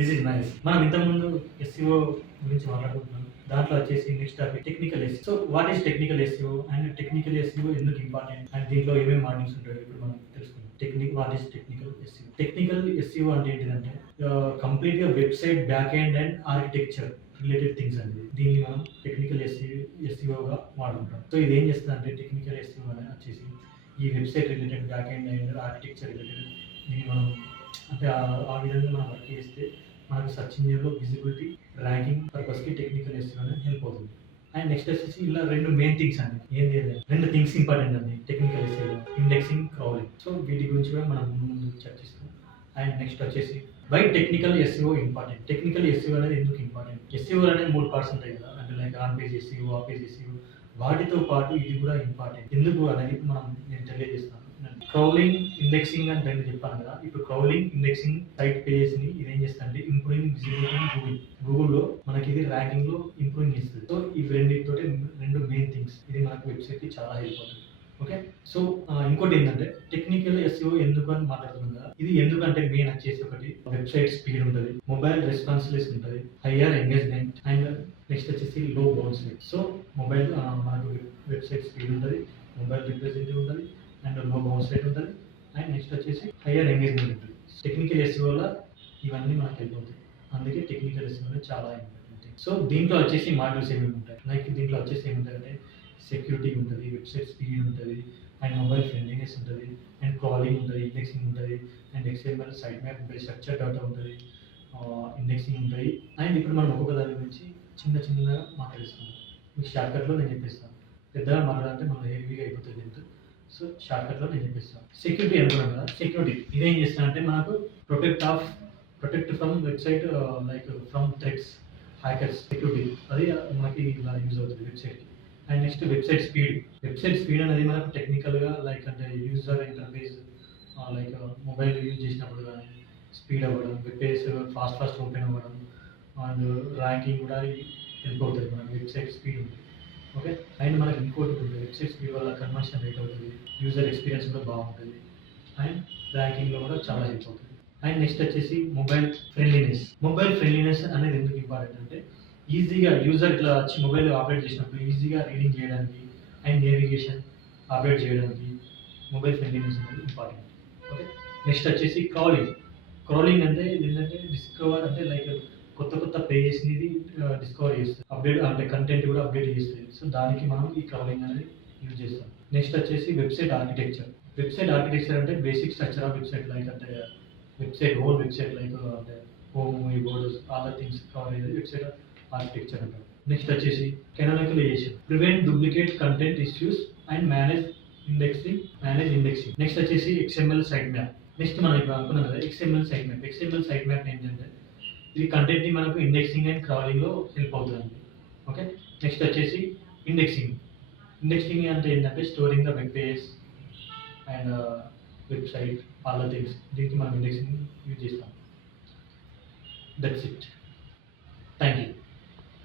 This is nice. మనం ఇంతకుముందు SCO గురించి మాట్లాడుకుంటున్నాం. దాంట్లో వచ్చేసి next topic technical SCO. So what is technical SCO and technical SCO ఎందుకు ఇంపార్టెంట్ అండ్ దీంట్లో ఏమేమి మాడ్యూల్స్ ఉంటాయో ఇప్పుడు మనం తెలుసుకుందాం. What is technical SCO. Technical SCO అంటే ఏంటిదంటే కంప్లీట్గా website back end and architecture related things అండి. దీన్ని మనం టెక్నికల్ ఎస్సీఓగా వాడుకుంటాం. సో ఇది ఏం చేస్తుంది అంటే టెక్నికల్ ఎస్సీఓ అనేది వచ్చేసి ఈ website related back end and architecture related దీన్ని మనం అంటే ఆ విధంగా మనం వర్క్ చేస్తే మనకు సర్చ్ ఇంజిన్లో విజిబిలిటీ ర్యాంకింగ్ పర్పస్కి టెక్నికల్ ఎస్సీఓ అనేది హెల్ప్ అవుతుంది. అండ్ నెక్స్ట్ వచ్చేసి ఇలా రెండు మెయిన్ థింగ్స్ అండి. ఏంటి రెండు థింగ్స్ ఇంపార్టెంట్ అండి technical SEO, indexing, crawling. So వీటి గురించి కూడా మనం ముందు చర్చిస్తాం. అండ్ నెక్స్ట్ వచ్చేసి why technical SEO important. Technical SEO అనేది ఎందుకు ఇంపార్టెంట్? ఎస్సీఓ అనేది 3 పార్ట్స్ ఉంటాయి కదా, అంటే like on page SCO, of page SCO. వాటితో పాటు ఇది కూడా ఇంపార్టెంట్. ఎందుకు అనేది నేను తెలియజేస్తాను. క్రౌలింగ్, ఇండెక్సింగ్ అని రెండు చెప్పాను కదా. ఇప్పుడు క్రౌలింగ్, ఇండెక్సింగ్ సైట్ పేజెస్ ని ఇదేం చేస్తుంది, ఇంప్రూవింగ్ విజిబిలిటీ గూగుల్లో మనకి ఇది ర్యాంకింగ్ లో ఇంప్రూవింగ్ చేస్తుంది. సో ఇవి రెండింటితోటి రెండు మెయిన్ థింగ్స్. ఇది మనకు వెబ్సైట్ కి చాలా హెల్ప్ అవుతుంది. ఓకే. సో ఇంకోటి ఏంటంటే టెక్నికల్ ఎస్సీఓ ఎందుకు అని మాట్లాడుతున్నాం కదా. ఇది ఎందుకంటే మెయిన్ వచ్చేసి ఒకటి వెబ్సైట్ స్పీడ్ ఉంటుంది, మొబైల్ రెస్పాన్సివ్నెస్ ఉంటుంది, హయ్యర్ ఎంగేజ్మెంట్ అండ్ నెక్స్ట్ వచ్చేసి లో బౌన్స్ రేట్. సో మొబైల్ మనకు వెబ్సైట్ స్పీడ్ ఉంటుంది, మొబైల్ రిప్రజెంటేటివ్ ఉంటుంది అండ్ లో బౌన్స్ రేట్ ఉంటుంది అండ్ నెక్స్ట్ వచ్చేసి హయ్యర్ ఎంగేజ్మెంట్ ఉంటుంది. టెక్నికల్ ఎస్సీఓ వల్ల ఇవన్నీ మనకు హెల్ప్ అవుతాయి. అందుకే టెక్నికల్ ఎస్సీఓ అనేది చాలా ఇంపార్టెంట్. సో దీంట్లో వచ్చేసి మాడ్యూల్స్ ఏమేమి ఉంటాయి, లైక్ దీంట్లో వచ్చేసి ఏముంటాయంటే సెక్యూరిటీ ఉంటుంది, వెబ్సైట్ స్పీడ్ ఉంటుంది అండ్ మొబైల్ ఫ్రెండ్లీనెస్ ఉంటుంది అండ్ క్రాలింగ్ ఉంటుంది, ఇండెక్సింగ్ ఉంటుంది అండ్ XML సైట్ మ్యాప్ ఉంటుంది, స్ట్రక్చర్ డేటా ఉంటుంది, ఇండెక్సింగ్ ఉంటుంది. అండ్ ఇప్పుడు మనం ఒక్కొక్క దాని గురించి చిన్నగా మాట్లాడేసుకుందాం. మీకు షార్ట్కట్లో నేను చెప్పేస్తాను. పెద్దగా మాట్లాడాలంటే మనం హెవీగా అయిపోతుంది ఎంత. సో షార్ట్కట్లో నేను చెప్పేస్తాను. సెక్యూరిటీ అనుకున్నాం కదా. సెక్యూరిటీ ఇదేం చేస్తానంటే మనకు protect from website like from threats, hackers. Security అది మనకి ఇలా యూజ్ అవుతుంది వెబ్సైట్కి. అండ్ నెక్స్ట్ వెబ్సైట్ స్పీడ్ అనేది మనకు టెక్నికల్గా లైక్ అంటే user interface like mobile use చేసినప్పుడు కానీ స్పీడ్ అవ్వడం, వెబ్ పేజ్ ఫాస్ట్ ఓపెన్ అవ్వడం అండ్ ర్యాంకింగ్ కూడా హెల్ప్ అవుతుంది మనకు వెబ్సైట్ స్పీడ్ ఉంటుంది. ఓకే. అండ్ మనకి ఇంకోటి ఉంటుంది, వెబ్సైట్ స్పీడ్ వల్ల కన్వర్షన్ రేట్ అవుతుంది, యూజర్ ఎక్స్పీరియన్స్ కూడా బాగుంటుంది అండ్ ర్యాంకింగ్లో కూడా చాలా హెల్ప్ అవుతుంది. అండ్ నెక్స్ట్ వచ్చేసి మొబైల్ ఫ్రెండ్లీనెస్ అనేది ఎందుకు ఇంపార్టెంట్ అంటే ఈజీగా యూజర్ ఇట్లా వచ్చి మొబైల్ ఆపరేట్ చేసినప్పుడు ఈజీగా రీడింగ్ చేయడానికి అండ్ నేవిగేషన్ ఆపరేట్ చేయడానికి మొబైల్ ఫ్రెండ్లీనెస్ అనేది ఇంపార్టెంట్. ఓకే. నెక్స్ట్ వచ్చేసి క్రాలింగ్ అంటే ఏంటంటే డిస్కవర్ అంటే లైక్ కొత్త పేజెస్ని డిస్కవర్ చేస్తుంది, అప్డేట్ అంటే కంటెంట్ కూడా అప్డేట్ చేస్తుంది. సో దానికి మనం ఈ క్రాలింగ్ అనేది యూజ్ చేస్తాం. నెక్స్ట్ వచ్చేసి వెబ్సైట్ ఆర్కిటెక్చర్ అంటే basic structure of website like అంటే హోల్ వెబ్సైట్ లైక్ అంటే home, borders, all the things cover అయ్యేది వెబ్సైట్ ఆర్కిటెక్చర్ అంటారు. నెక్స్ట్ వచ్చేసి కెనానికలైజేషన్, prevent duplicate content issues and manage indexing. Next వచ్చేసి XML సైట్ మ్యాప్. నెక్స్ట్ మనం ఇప్పుడు అనుకున్నాం కదా XML సైట్ మ్యాప్ ఏంటంటే ఇది కంటెంట్ని మనకు ఇండెక్సింగ్ అండ్ క్రాలింగ్లో హెల్ప్ అవుతుంది. ఓకే. నెక్స్ట్ వచ్చేసి ఇండెక్సింగ్ అంటే ఏంటంటే storing the web page and website all the things. దీనికి మనం ఇండెక్సింగ్ యూజ్ చేస్తాం. That's it. Thank you.